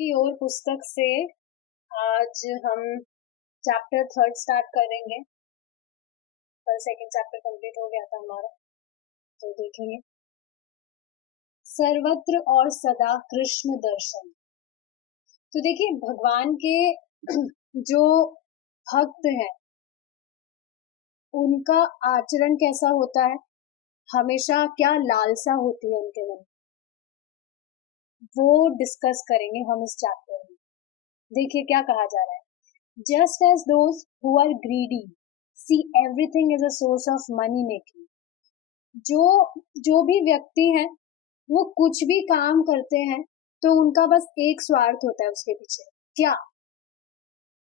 की ओर पुस्तक से आज हम चैप्टर 3 स्टार्ट करेंगे। कल सेकंड चैप्टर कंप्लीट हो गया था हमारा, तो देखेंगे। सर्वत्र और सदा कृष्ण दर्शन। तो देखिए, भगवान के जो भक्त हैं उनका आचरण कैसा होता है, हमेशा क्या लालसा होती है उनके मन, वो डिस्कस करेंगे हम इस चैप्टर में। देखिए क्या कहा जा रहा है। Just as those who are greedy see everything as a source of money making. जो भी व्यक्ति हैं वो कुछ भी काम करते हैं तो उनका बस एक स्वार्थ होता है उसके पीछे, क्या?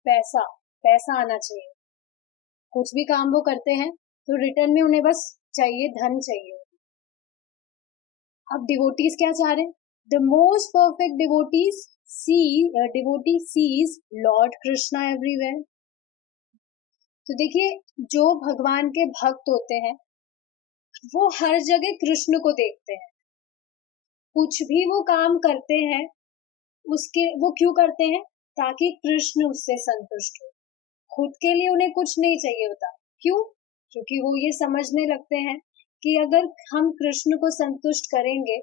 पैसा। पैसा आना चाहिए। कुछ भी काम वो करते हैं तो रिटर्न में उन्हें बस चाहिए, धन चाहिए। अब डिवोटीज क्या चाह रहे हैं? The most perfect devotee sees Lord Krishna everywhere. तो देखिए, जो भगवान के भक्त होते हैं वो हर जगह कृष्ण को देखते हैं। कुछ भी वो काम करते हैं वो क्यों करते हैं? ताकि कृष्ण उससे संतुष्ट हो। खुद के लिए उन्हें कुछ नहीं चाहिए होता। क्यों? क्योंकि वो ये समझने लगते हैं कि अगर हम कृष्ण को संतुष्ट करेंगे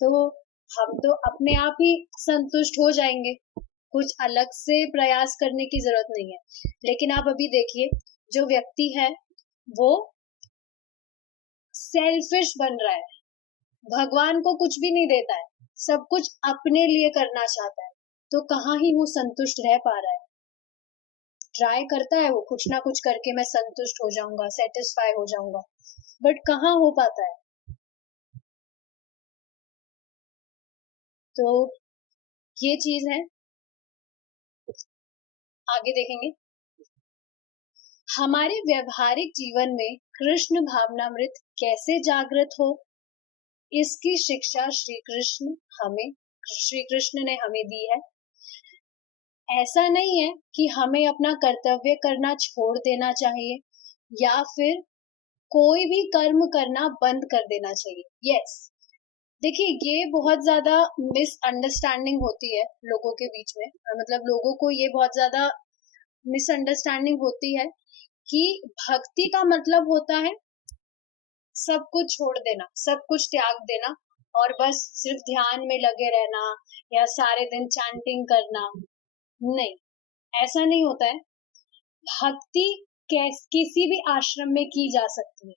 तो हम तो अपने आप ही संतुष्ट हो जाएंगे, कुछ अलग से प्रयास करने की जरूरत नहीं है। लेकिन आप अभी देखिए, जो व्यक्ति है वो सेल्फिश बन रहा है, भगवान को कुछ भी नहीं देता है, सब कुछ अपने लिए करना चाहता है, तो कहाँ ही वो संतुष्ट रह पा रहा है। ट्राई करता है वो कुछ ना कुछ करके, मैं संतुष्ट हो जाऊंगा, सेटिस्फाई हो जाऊंगा, बट कहाँ हो पाता है। तो ये चीज है, आगे देखेंगे। हमारे व्यवहारिक जीवन में कृष्ण भावनामृत कैसे जागृत हो, इसकी शिक्षा श्री कृष्ण ने हमें दी है। ऐसा नहीं है कि हमें अपना कर्तव्य करना छोड़ देना चाहिए या फिर कोई भी कर्म करना बंद कर देना चाहिए। यस, देखिए ये बहुत ज्यादा मिसअंडरस्टैंडिंग होती है लोगों के बीच में, मतलब लोगों को ये बहुत ज्यादा मिसअंडरस्टैंडिंग होती है कि भक्ति का मतलब होता है सब कुछ छोड़ देना, सब कुछ त्याग देना और बस सिर्फ ध्यान में लगे रहना या सारे दिन चैंटिंग करना। नहीं, ऐसा नहीं होता है। भक्ति किसी भी आश्रम में की जा सकती है।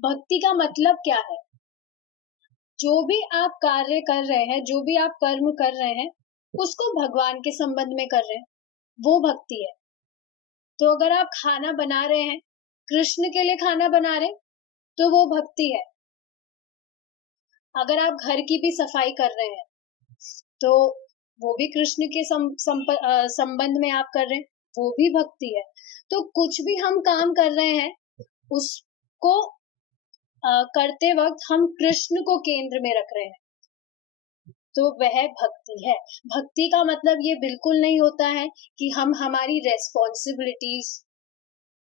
भक्ति का मतलब क्या है? जो भी आप कार्य कर रहे हैं, जो भी आप कर्म कर रहे हैं, उसको भगवान के संबंध में कर रहे हैं, वो भक्ति है। तो अगर आप खाना बना रहे हैं, कृष्ण के लिए खाना बना रहे हैं, तो वो भक्ति है। अगर आप घर की भी सफाई कर रहे हैं तो वो भी कृष्ण के संबंध में आप कर रहे हैं, वो भी भक्ति है। तो कुछ भी हम काम कर रहे हैं उसको करते वक्त हम कृष्ण को केंद्र में रख रहे हैं, तो वह भक्ति है। भक्ति का मतलब ये बिल्कुल नहीं होता है कि हम हमारी रेस्पॉन्सिबिलिटीज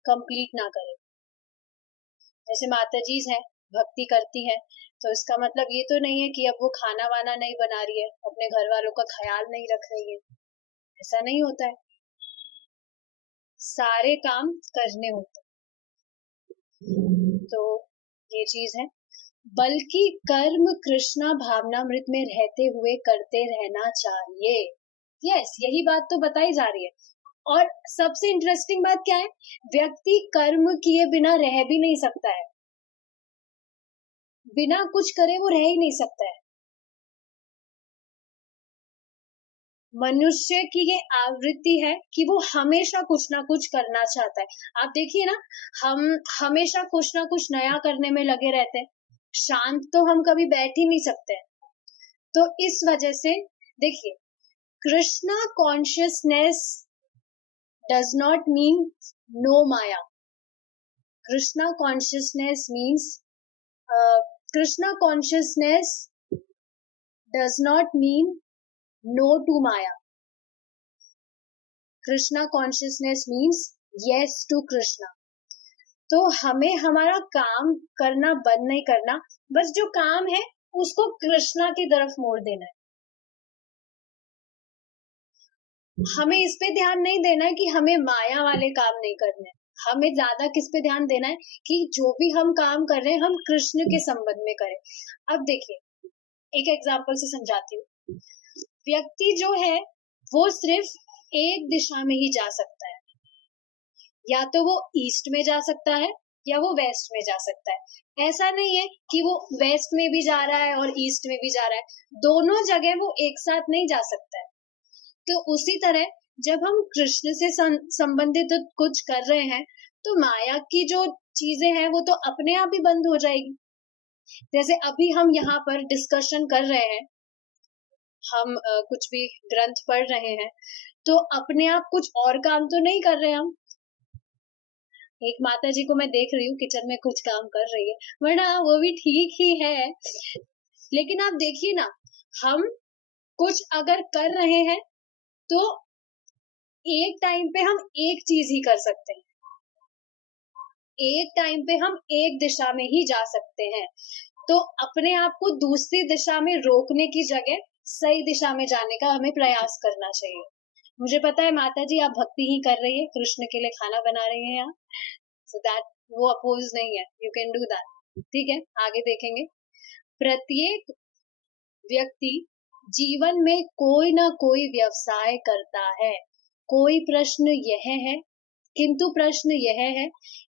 कंप्लीट ना करें। जैसे माताजी हैं, भक्ति करती हैं, तो इसका मतलब ये तो नहीं है कि अब वो खाना वाना नहीं बना रही है, अपने घर वालों का ख्याल नहीं रख रही है। ऐसा नहीं होता है, सारे काम करने होते हैं। तो ये चीज है। बल्कि कर्म कृष्णा भावनामृत में रहते हुए करते रहना चाहिए। यस, यही बात तो बताई जा रही है। और सबसे इंटरेस्टिंग बात क्या है? व्यक्ति कर्म किए बिना रह भी नहीं सकता है, बिना कुछ करे वो रह ही नहीं सकता है। मनुष्य की ये आवृत्ति है कि वो हमेशा कुछ ना कुछ करना चाहता है। आप देखिए ना, हम हमेशा कुछ ना कुछ नया करने में लगे रहते हैं, शांत तो हम कभी बैठ ही नहीं सकते। तो इस वजह से देखिए, Krishna consciousness does not mean no maya. Krishna consciousness means Krishna consciousness does not mean no to maya. Krishna consciousness means yes to Krishna. तो हमें हमारा काम करना बंद नहीं करना, बस जो काम है उसको कृष्णा की तरफ मोड़ देना है। हमें इस पे ध्यान नहीं देना है कि हमें माया वाले काम नहीं करने हैं। हमें ज्यादा किस पे ध्यान देना है कि जो भी हम काम कर रहे हैं हम कृष्ण के संबंध में करें। अब देखिए, एक एग्जांपल से समझाती हूँ। व्यक्ति जो है वो सिर्फ एक दिशा में ही जा सकता है, या तो वो ईस्ट में जा सकता है या वो वेस्ट में जा सकता है। ऐसा नहीं है कि वो वेस्ट में भी जा रहा है और ईस्ट में भी जा रहा है, दोनों जगह वो एक साथ नहीं जा सकता है। तो उसी तरह जब हम कृष्ण से संबंधित कुछ कर रहे हैं तो माया की जो चीजें हैं वो तो अपने आप ही बंद हो जाएगी। जैसे अभी हम यहाँ पर डिस्कशन कर रहे हैं, हम कुछ भी ग्रंथ पढ़ रहे हैं, तो अपने आप कुछ और काम तो नहीं कर रहे हम। एक माता जी को मैं देख रही हूँ किचन में कुछ काम कर रही है, वरना वो भी ठीक ही है। लेकिन आप देखिए ना, हम कुछ अगर कर रहे हैं तो एक टाइम पे हम एक चीज ही कर सकते हैं, एक टाइम पे हम एक दिशा में ही जा सकते हैं। तो अपने आप को दूसरी दिशा में रोकने की जगह सही दिशा में जाने का हमें प्रयास करना चाहिए। मुझे पता है माता जी आप भक्ति ही कर रही है, कृष्ण के लिए खाना बना रही है यहाँ, सो दैट वो अपोज नहीं है, यू कैन डू दैट। ठीक है, आगे देखेंगे। प्रत्येक व्यक्ति जीवन में कोई ना कोई व्यवसाय करता है। कोई प्रश्न यह है, किंतु प्रश्न यह है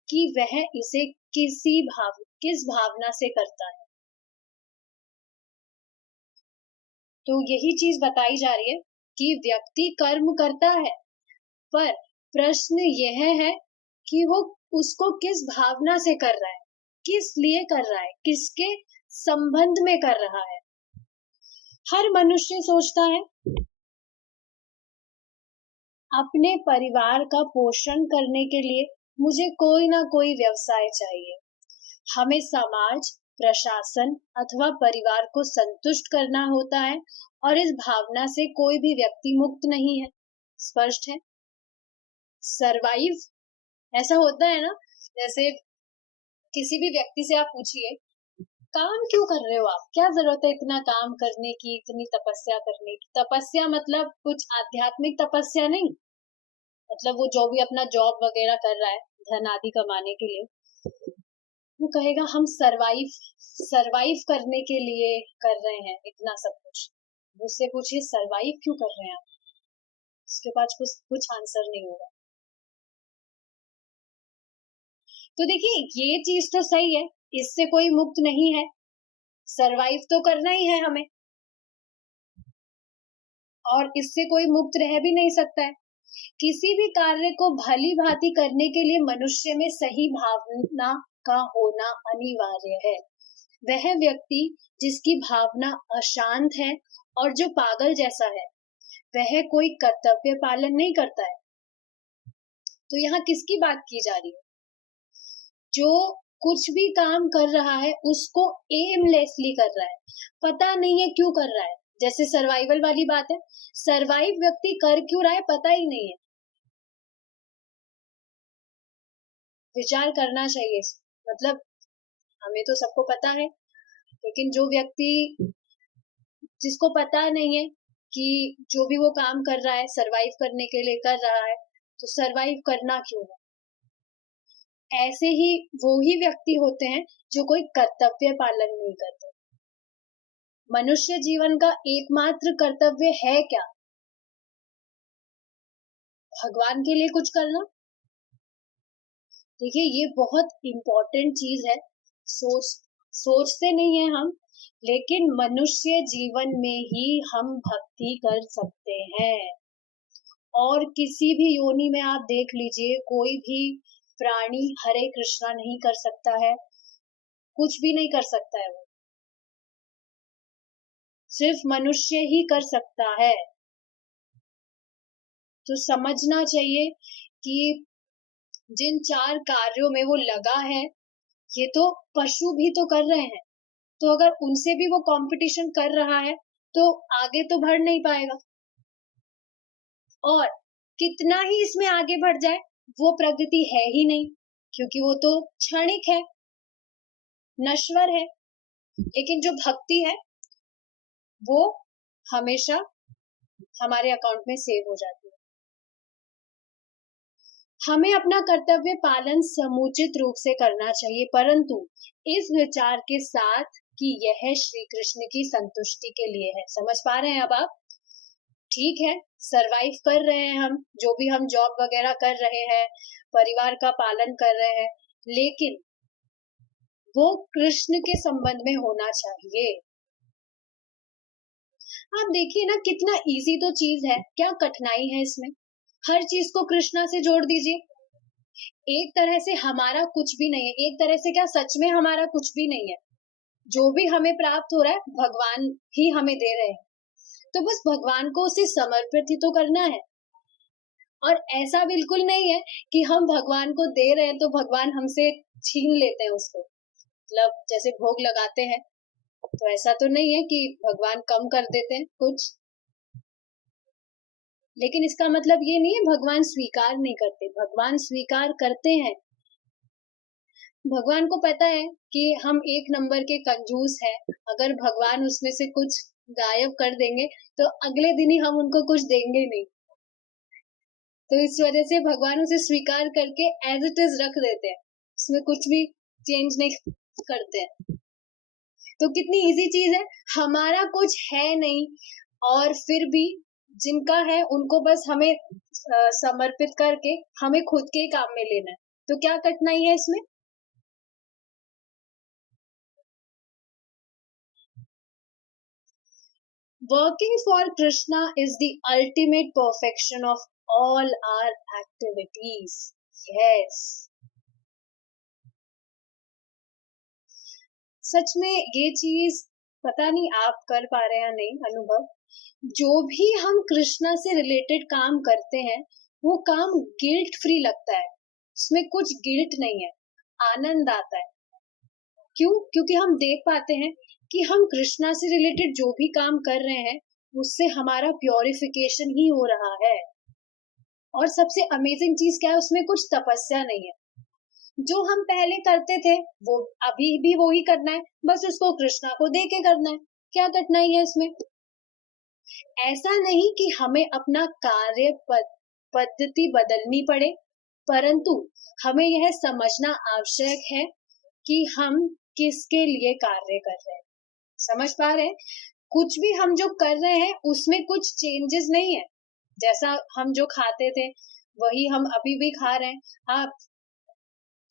कि वह इसे किस भावना से करता है। तो यही चीज बताई जा रही है कि व्यक्ति कर्म करता है, पर प्रश्न यह है कि वो उसको किस भावना से कर रहा है, किस लिए कर रहा है, किसके संबंध में कर रहा है। हर मनुष्य सोचता है अपने परिवार का पोषण करने के लिए मुझे कोई ना कोई व्यवसाय चाहिए। हमें समाज, प्रशासन अथवा परिवार को संतुष्ट करना होता है और इस भावना से कोई भी व्यक्ति मुक्त नहीं है। स्पष्ट है। सरवाइव ऐसा होता है ना, जैसे किसी भी व्यक्ति से आप पूछिए काम क्यों कर रहे हो आप, क्या जरूरत है इतना काम करने की, इतनी तपस्या करने की। तपस्या मतलब कुछ आध्यात्मिक तपस्या नहीं, मतलब वो जो भी अपना जॉब वगैरह कर रहा है धन आदि कमाने के लिए, वो कहेगा हम सरवाइव करने के लिए कर रहे हैं इतना सब कुछ। मुझसे पूछिए सरवाइव क्यों कर रहे हैं आप, उसके पास कुछ आंसर नहीं होगा। तो देखिए ये चीज तो सही है, इससे कोई मुक्त नहीं है, सरवाइव तो करना ही है हमें, और इससे कोई मुक्त रह भी नहीं सकता है। किसी भी कार्य को भली भांति करने के लिए मनुष्य में सही भावना का होना अनिवार्य है। वह व्यक्ति जिसकी भावना अशांत है और जो पागल जैसा है, वह कोई कर्तव्य पालन नहीं करता है। तो यहाँ किसकी बात की जा रही है? जो कुछ भी काम कर रहा है उसको एमलेसली कर रहा है, पता नहीं है क्यों कर रहा है। जैसे सर्वाइवल वाली बात है, सर्वाइव व्यक्ति कर क्यों रहा है पता ही नहीं है। विचार करना चाहिए, मतलब हमें तो सबको पता है, लेकिन जो व्यक्ति जिसको पता नहीं है कि जो भी वो काम कर रहा है सरवाइव करने के लिए कर रहा है, तो सरवाइव करना क्यों है। ऐसे ही वो ही व्यक्ति होते हैं जो कोई कर्तव्य पालन नहीं करते। मनुष्य जीवन का एकमात्र कर्तव्य है क्या? भगवान के लिए कुछ करना। देखिए ये बहुत इंपॉर्टेंट चीज है, सोचते नहीं है हम, लेकिन मनुष्य जीवन में ही हम भक्ति कर सकते हैं। और किसी भी योनि में आप देख लीजिए, कोई भी प्राणी हरे कृष्णा नहीं कर सकता है, कुछ भी नहीं कर सकता है, वो सिर्फ मनुष्य ही कर सकता है। तो समझना चाहिए कि जिन 4 कार्यों में वो लगा है, ये तो पशु भी तो कर रहे हैं, तो अगर उनसे भी वो कंपटीशन कर रहा है तो आगे तो बढ़ नहीं पाएगा। और कितना ही इसमें आगे बढ़ जाए वो प्रगति है ही नहीं, क्योंकि वो तो क्षणिक है, नश्वर है। लेकिन जो भक्ति है वो हमेशा हमारे अकाउंट में सेव हो जाती है। हमें अपना कर्तव्य पालन समुचित रूप से करना चाहिए, परंतु इस विचार के साथ कि यह श्री कृष्ण की संतुष्टि के लिए है। समझ पा रहे हैं अब आप? ठीक है, सरवाइव कर रहे हैं हम, जो भी हम जॉब वगैरह कर रहे हैं, परिवार का पालन कर रहे हैं, लेकिन वो कृष्ण के संबंध में होना चाहिए। आप देखिए ना, कितना इजी तो चीज है, क्या कठिनाई है इसमें? हर चीज को कृष्णा से जोड़ दीजिए। एक तरह से हमारा कुछ भी नहीं है, एक तरह से क्या, सच में हमारा कुछ भी नहीं है। जो भी हमें प्राप्त हो रहा है भगवान ही हमें दे रहे हैं, तो बस भगवान को उसे समर्पित ही तो करना है। और ऐसा बिल्कुल नहीं है कि हम भगवान को दे रहे हैं तो भगवान हमसे छीन लेते हैं उसको, मतलब जैसे भोग लगाते हैं, तो ऐसा तो नहीं है कि भगवान कम कर देते हैं कुछ। लेकिन इसका मतलब ये नहीं है भगवान स्वीकार नहीं करते, भगवान स्वीकार करते हैं। भगवान को पता है कि हम एक नंबर के कंजूस हैं, अगर भगवान उसमें से कुछ गायब कर देंगे तो अगले दिन ही हम उनको कुछ देंगे नहीं। तो इस वजह से भगवान उसे स्वीकार करके एज इट इज रख देते हैं, उसमें कुछ भी चेंज नहीं करते हैं। तो कितनी इजी चीज है, हमारा कुछ है नहीं और फिर भी जिनका है उनको बस हमें समर्पित करके हमें खुद के काम में लेना है, तो क्या कठिनाई है इसमें? Working for Krishna is the ultimate perfection of all our activities. Yes. सच में ये चीज पता नहीं आप कर पा रहे हैं या नहीं अनुभव। जो भी हम कृष्णा से रिलेटेड काम करते हैं वो काम गिल्ट फ्री लगता है, उसमें कुछ गिल्ट नहीं है, आनंद आता है। क्यों? क्योंकि हम देख पाते हैं कि हम कृष्णा से रिलेटेड जो भी काम कर रहे हैं उससे हमारा प्योरिफिकेशन ही हो रहा है। और सबसे अमेजिंग चीज क्या है, उसमें कुछ तपस्या नहीं है। जो हम पहले करते थे वो अभी भी वो ही करना है, बस उसको कृष्णा को दे के करना है। क्या कठिनाई है इसमें? ऐसा नहीं कि हमें अपना कार्य पद्धति बदलनी पड़े, परंतु हमें यह समझना आवश्यक है कि हम किसके लिए कार्य कर रहे हैं। समझ पा रहे हैं? कुछ भी हम जो कर रहे हैं उसमें कुछ चेंजेस नहीं है, जैसा हम जो खाते थे वही हम अभी भी खा रहे हैं। हाँ,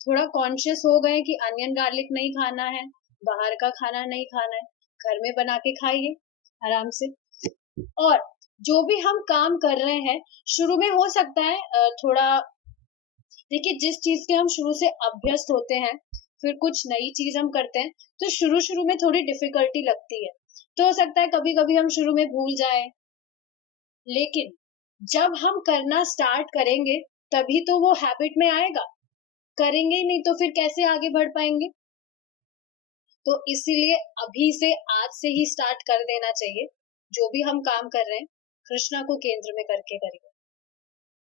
थोड़ा कॉन्शियस हो गए कि अनियन गार्लिक नहीं खाना है, बाहर का खाना नहीं खाना है, घर में बना के खाइए आराम से। और जो भी हम काम कर रहे हैं शुरू में हो सकता है थोड़ा, देखिए जिस चीज के हम शुरू से अभ्यस्त होते हैं फिर कुछ नई चीज हम करते हैं तो शुरू शुरू में थोड़ी डिफिकल्टी लगती है, तो हो सकता है कभी कभी हम शुरू में भूल जाए, लेकिन जब हम करना स्टार्ट करेंगे तभी तो वो हैबिट में आएगा। करेंगे ही नहीं तो फिर कैसे आगे बढ़ पाएंगे? तो इसीलिए अभी से, आज से ही स्टार्ट कर देना चाहिए। जो भी हम काम कर रहे हैं कृष्णा को केंद्र में करके करिए।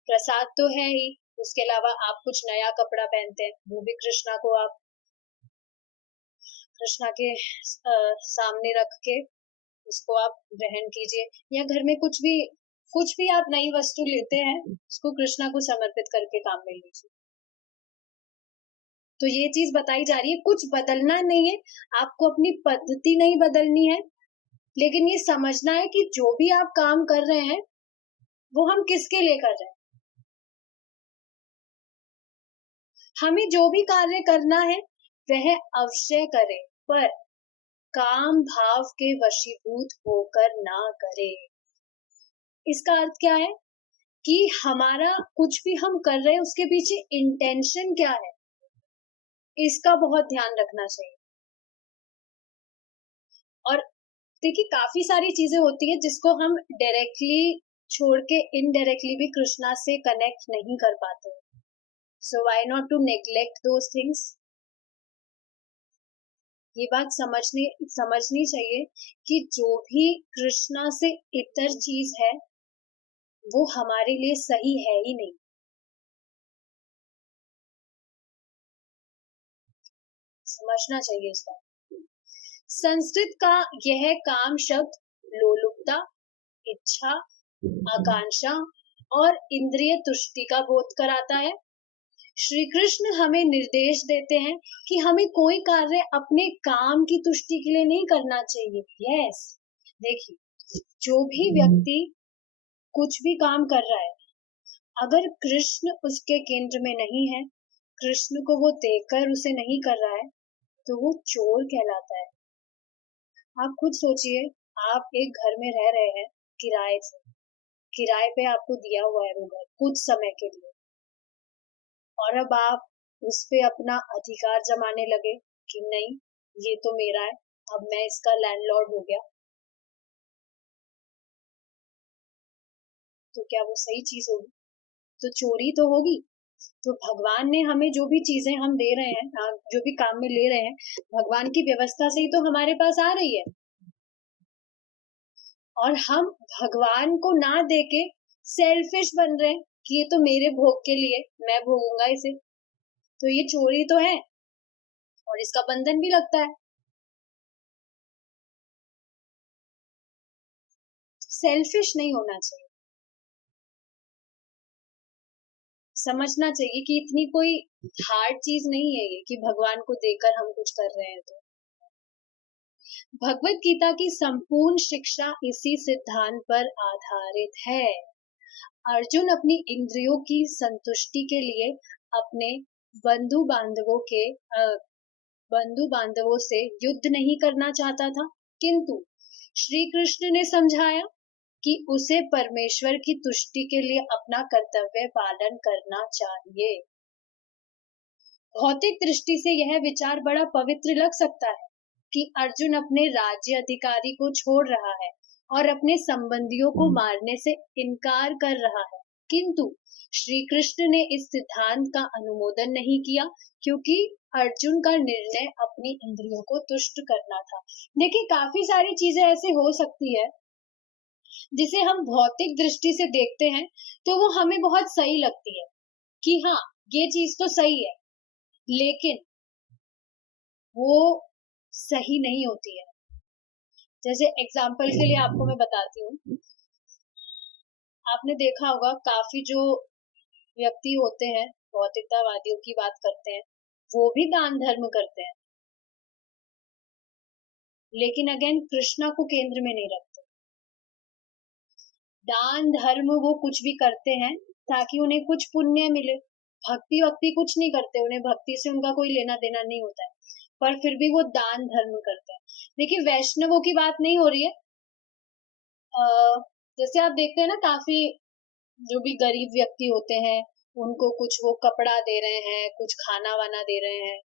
प्रसाद तो है ही, उसके अलावा आप कुछ नया कपड़ा पहनते हैं वो भी कृष्णा को आप कृष्णा के सामने रख के उसको आप ग्रहण कीजिए, या घर में कुछ भी आप नई वस्तु लेते हैं उसको कृष्णा को समर्पित करके काम में लीजिए। तो ये चीज बताई जा रही है, कुछ बदलना नहीं है, आपको अपनी पद्धति नहीं बदलनी है, लेकिन ये समझना है कि जो भी आप काम कर रहे हैं वो हम किसके लिए कर रहे हैं। हमें जो भी कार्य करना है वह अवश्य करें, पर काम भाव के वशीभूत होकर ना करें। इसका अर्थ क्या है कि हमारा कुछ भी हम कर रहे हैं उसके पीछे इंटेंशन क्या है, इसका बहुत ध्यान रखना चाहिए। और देखिए काफी सारी चीजें होती है जिसको हम डायरेक्टली छोड़ के इनडायरेक्टली भी कृष्णा से कनेक्ट नहीं कर पाते, so why not to neglect those things. ये बात समझनी चाहिए कि जो भी कृष्णा से इतर चीज है वो हमारे लिए सही है ही नहीं। समझना चाहिए इस बात। संस्कृत का यह काम शब्द लोलुपता, इच्छा, आकांक्षा और इंद्रिय तुष्टि का बोध कराता है। श्री कृष्ण हमें निर्देश देते हैं कि हमें कोई कार्य अपने काम की तुष्टि के लिए नहीं करना चाहिए। यस, देखिए, जो भी व्यक्ति कुछ भी काम कर रहा है, अगर कृष्ण उसके केंद्र में नहीं है, कृष्ण को वो देखकर उसे नहीं कर रहा है, तो वो चोर कहलाता है। आप खुद सोचिए, आप एक घर में रह रहे हैं किराए से, किराए पे आपको दिया हुआ है वो घर कुछ समय के लिए, और अब आप उस पे अपना अधिकार जमाने लगे कि नहीं, ये तो मेरा है, अब मैं इसका लैंडलॉर्ड हो गया, तो क्या वो सही चीज होगी? तो चोरी तो होगी। तो भगवान ने हमें जो भी चीजें हम दे रहे हैं, जो भी काम में ले रहे हैं, भगवान की व्यवस्था से ही तो हमारे पास आ रही है, और हम भगवान को ना देके सेल्फिश बन रहे हैं कि ये तो मेरे भोग के लिए, मैं भोगूंगा इसे, तो ये चोरी तो है और इसका बंधन भी लगता है। सेल्फिश नहीं होना चाहिए, समझना चाहिए कि इतनी कोई हार्ड चीज नहीं है ये कि भगवान को देकर हम कुछ कर रहे हैं। तो भगवत गीता की संपूर्ण शिक्षा इसी सिद्धांत पर आधारित है। अर्जुन अपनी इंद्रियों की संतुष्टि के लिए अपने बंधु बांधवों के बंधु बांधवों से युद्ध नहीं करना चाहता था, किंतु श्री कृष्ण ने समझाया कि उसे परमेश्वर की तुष्टि के लिए अपना कर्तव्य पालन करना चाहिए। भौतिक दृष्टि से यह विचार बड़ा पवित्र लग सकता है कि अर्जुन अपने राज्य अधिकारी को छोड़ रहा है और अपने संबंधियों को मारने से इनकार कर रहा है, किंतु श्री कृष्ण ने इस सिद्धांत का अनुमोदन नहीं किया, क्योंकि अर्जुन का निर्णय अपनी इंद्रियों को तुष्ट करना था। देखिए, काफी सारी चीजें ऐसे हो सकती है जिसे हम भौतिक दृष्टि से देखते हैं तो वो हमें बहुत सही लगती है कि हाँ, ये चीज तो सही है, लेकिन वो सही नहीं होती है। जैसे एग्जाम्पल के लिए आपको मैं बताती हूँ, आपने देखा होगा काफी जो व्यक्ति होते हैं, भौतिकतावादियों की बात करते हैं, वो भी दान धर्म करते हैं, लेकिन अगेन कृष्णा को केंद्र में नहीं रखते। दान धर्म वो कुछ भी करते हैं ताकि उन्हें कुछ पुण्य मिले, भक्ति वक्ति कुछ नहीं करते, उन्हें भक्ति से उनका कोई लेना देना नहीं होता है, पर फिर भी वो दान धर्म करते हैं। देखिए, वैष्णवों की बात नहीं हो रही है। जैसे आप देखते हैं ना, काफी जो भी गरीब व्यक्ति होते हैं उनको कुछ वो कपड़ा दे रहे हैं, कुछ खाना वाना दे रहे हैं,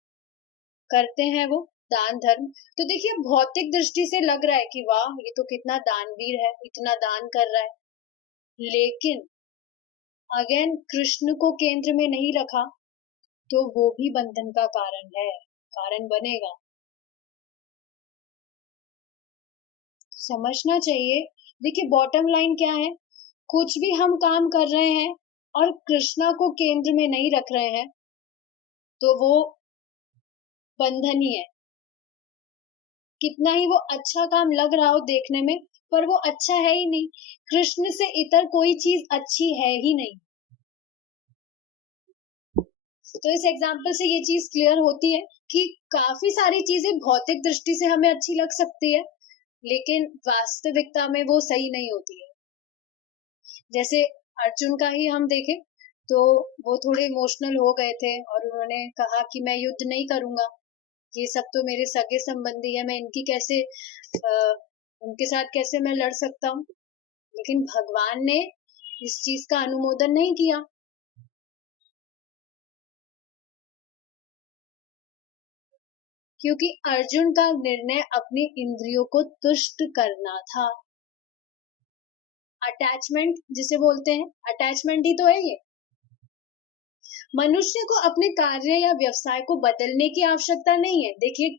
करते हैं वो दान धर्म। तो देखिए, भौतिक दृष्टि से लग रहा है कि वाह, ये तो कितना दानवीर है, इतना दान कर रहा है, लेकिन अगेन कृष्ण को केंद्र में नहीं रखा तो वो भी बंधन का कारण है, कारण बनेगा। समझना चाहिए। देखिए, बॉटम लाइन क्या है, कुछ भी हम काम कर रहे हैं और कृष्णा को केंद्र में नहीं रख रहे हैं तो वो बंधन ही है। कितना ही वो अच्छा काम लग रहा हो देखने में, पर वो अच्छा है ही नहीं। कृष्ण से इतर कोई चीज अच्छी है ही नहीं। तो इस एग्जाम्पल से ये चीज क्लियर होती है कि काफी सारी चीजें भौतिक दृष्टि से हमें अच्छी लग सकती है, लेकिन वास्तविकता में वो सही नहीं होती है। जैसे अर्जुन का ही हम देखें तो वो थोड़े इमोशनल हो गए थे और उन्होंने कहा कि मैं युद्ध नहीं करूंगा, ये सब तो मेरे सगे संबंधी है, मैं इनकी कैसे उनके साथ कैसे मैं लड़ सकता हूँ। लेकिन भगवान ने इस चीज का अनुमोदन नहीं किया, क्योंकि अर्जुन का निर्णय अपनी इंद्रियों को तुष्ट करना था। अटैचमेंट जिसे बोलते हैं, अटैचमेंट ही तो है ये। मनुष्य को अपने कार्य या व्यवसाय को बदलने की आवश्यकता नहीं है। देखिए,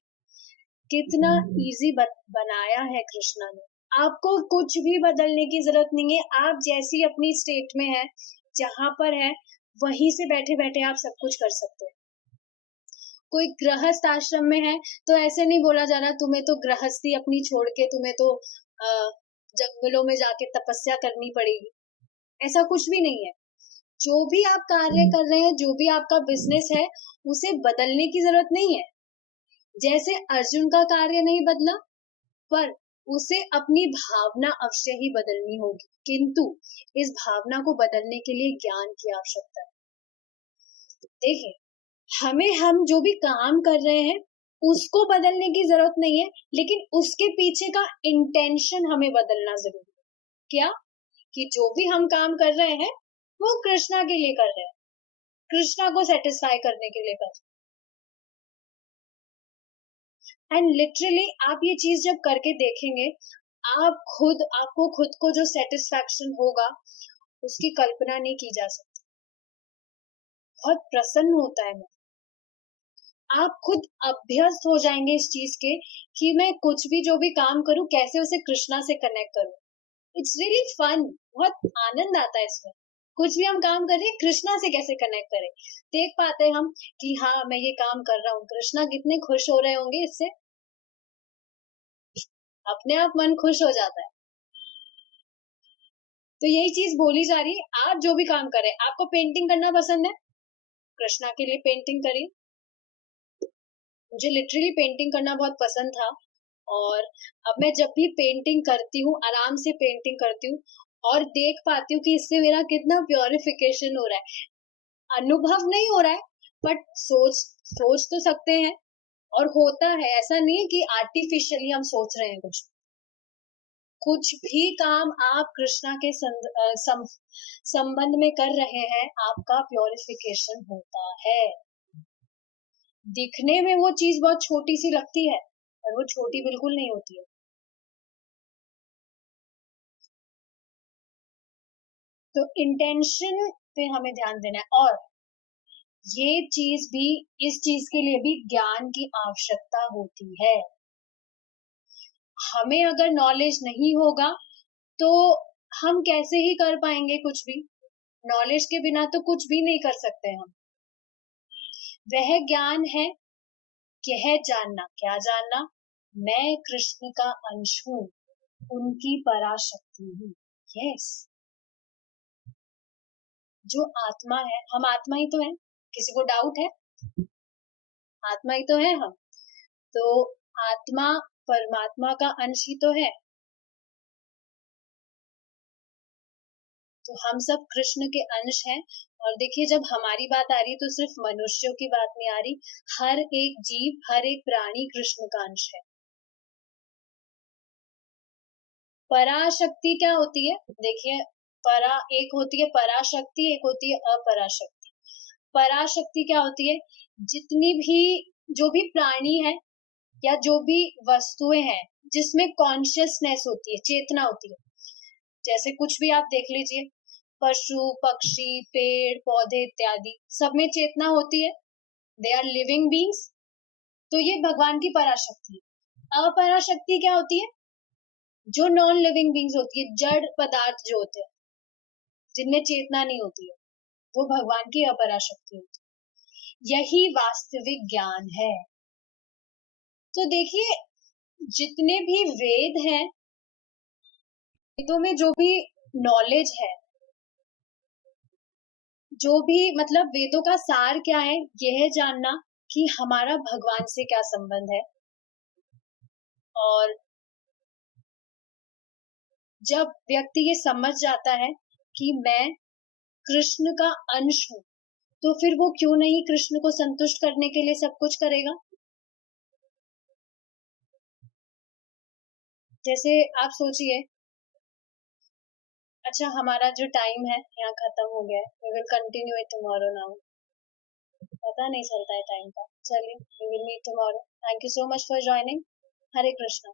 कितना इजी बनाया है कृष्णा ने। आपको कुछ भी बदलने की जरूरत नहीं है, आप जैसी अपनी स्टेट में है, जहां पर है, वहीं से बैठे बैठे आप सब कुछ कर सकते हैं। कोई गृहस्थ आश्रम में है तो ऐसे नहीं बोला जा रहा तुम्हें तो गृहस्थी अपनी छोड़ के तुम्हें तो जंगलों में जाके तपस्या करनी पड़ेगी, ऐसा कुछ भी नहीं है। जो भी आप कार्य कर रहे हैं, जो भी आपका बिजनेस है, उसे बदलने की जरूरत नहीं है। जैसे अर्जुन का कार्य नहीं बदला, पर उसे अपनी भावना अवश्य ही बदलनी होगी, किंतु इस भावना को बदलने के लिए ज्ञान की आवश्यकता है। देखिए, हम जो भी काम कर रहे हैं उसको बदलने की जरूरत नहीं है, लेकिन उसके पीछे का इंटेंशन हमें बदलना जरूरी है। क्या? कि जो भी हम काम कर रहे हैं वो कृष्णा के लिए कर रहे हैं, कृष्णा को सेटिस्फाई करने के लिए कर रहे हैं। एंड लिटरली आप ये चीज जब करके देखेंगे, आपको खुद को जो सेटिस्फैक्शन होगा उसकी कल्पना नहीं की जा सकती। बहुत प्रसन्न होता है मन, आप खुद अभ्यस्त हो जाएंगे इस चीज के कि मैं कुछ भी जो भी काम करूं कैसे उसे कृष्णा से कनेक्ट करूं। इट्स रियली फन, बहुत आनंद आता है इसमें। कुछ भी हम काम कर रहे हैं, कृष्णा से कैसे कनेक्ट करें, देख पाते हैं हम कि हाँ मैं ये काम कर रहा हूँ, कृष्णा कितने खुश हो रहे होंगे इससे, अपने आप मन खुश हो जाता है। तो यही चीज बोली जा रही है, आप जो भी काम करें, आपको पेंटिंग करना पसंद है, कृष्णा के लिए पेंटिंग करिए। मुझे लिटरली पेंटिंग करना बहुत पसंद था, और अब मैं जब भी पेंटिंग करती हूँ, आराम से पेंटिंग करती हूँ और देख पाती हूँ कि इससे मेरा कितना प्योरिफिकेशन हो रहा है। अनुभव नहीं हो रहा है, बट सोच तो सकते हैं, और होता है। ऐसा नहीं है कि आर्टिफिशियली हम सोच रहे हैं कुछ भी काम आप कृष्णा के संबंध में कर रहे हैं, आपका प्योरिफिकेशन होता है। दिखने में वो चीज बहुत छोटी सी लगती है, पर वो छोटी बिल्कुल नहीं होती है। तो इंटेंशन पे हमें ध्यान देना है, और ये चीज भी, इस चीज के लिए भी ज्ञान की आवश्यकता होती है। हमें अगर नॉलेज नहीं होगा तो हम कैसे ही कर पाएंगे कुछ भी। नॉलेज के बिना तो कुछ भी नहीं कर सकते हम। वह ज्ञान है, यह जानना, क्या जानना? मैं कृष्ण का अंश हूँ, उनकी पराशक्ति हूँ। यस, जो आत्मा है, हम आत्मा ही तो है, किसी को डाउट है? आत्मा ही तो है हम। तो आत्मा परमात्मा का अंश ही तो है। तो हम सब कृष्ण के अंश हैं। और देखिए, जब हमारी बात आ रही है तो सिर्फ मनुष्यों की बात नहीं आ रही, हर एक जीव, हर एक प्राणी कृष्ण का अंश है। पराशक्ति क्या होती है? देखिए, एक होती है पराशक्ति, एक होती है अपराशक्ति। पराशक्ति क्या होती है? जितनी भी, जो भी प्राणी है या जो भी वस्तुएं हैं जिसमें कॉन्शियसनेस होती है, चेतना होती है, जैसे कुछ भी आप देख लीजिए, पशु पक्षी पेड़ पौधे इत्यादि, सब में चेतना होती है, दे आर लिविंग बींग्स। तो ये भगवान की पराशक्ति है। अपराशक्ति क्या होती है? जो नॉन लिविंग बींग्स होती है, जड़ पदार्थ जो होते हैं, जिनमें चेतना नहीं होती है, वो भगवान की अपराशक्ति होती है। यही वास्तविक ज्ञान है। तो देखिए, जितने भी वेद हैं, वेदों में जो भी नॉलेज है, जो भी, मतलब वेदों का सार क्या है? यह जानना कि हमारा भगवान से क्या संबंध है। और जब व्यक्ति ये समझ जाता है कि मैं कृष्ण का अंश हूँ, तो फिर वो क्यों नहीं कृष्ण को संतुष्ट करने के लिए सब कुछ करेगा। जैसे आप सोचिए, अच्छा हमारा जो टाइम है यहाँ खत्म हो गया है, we will continue it tomorrow now. पता नहीं चलता है टाइम का। चलिए, we will meet tomorrow. Thank you so much for joining. Hare Krishna.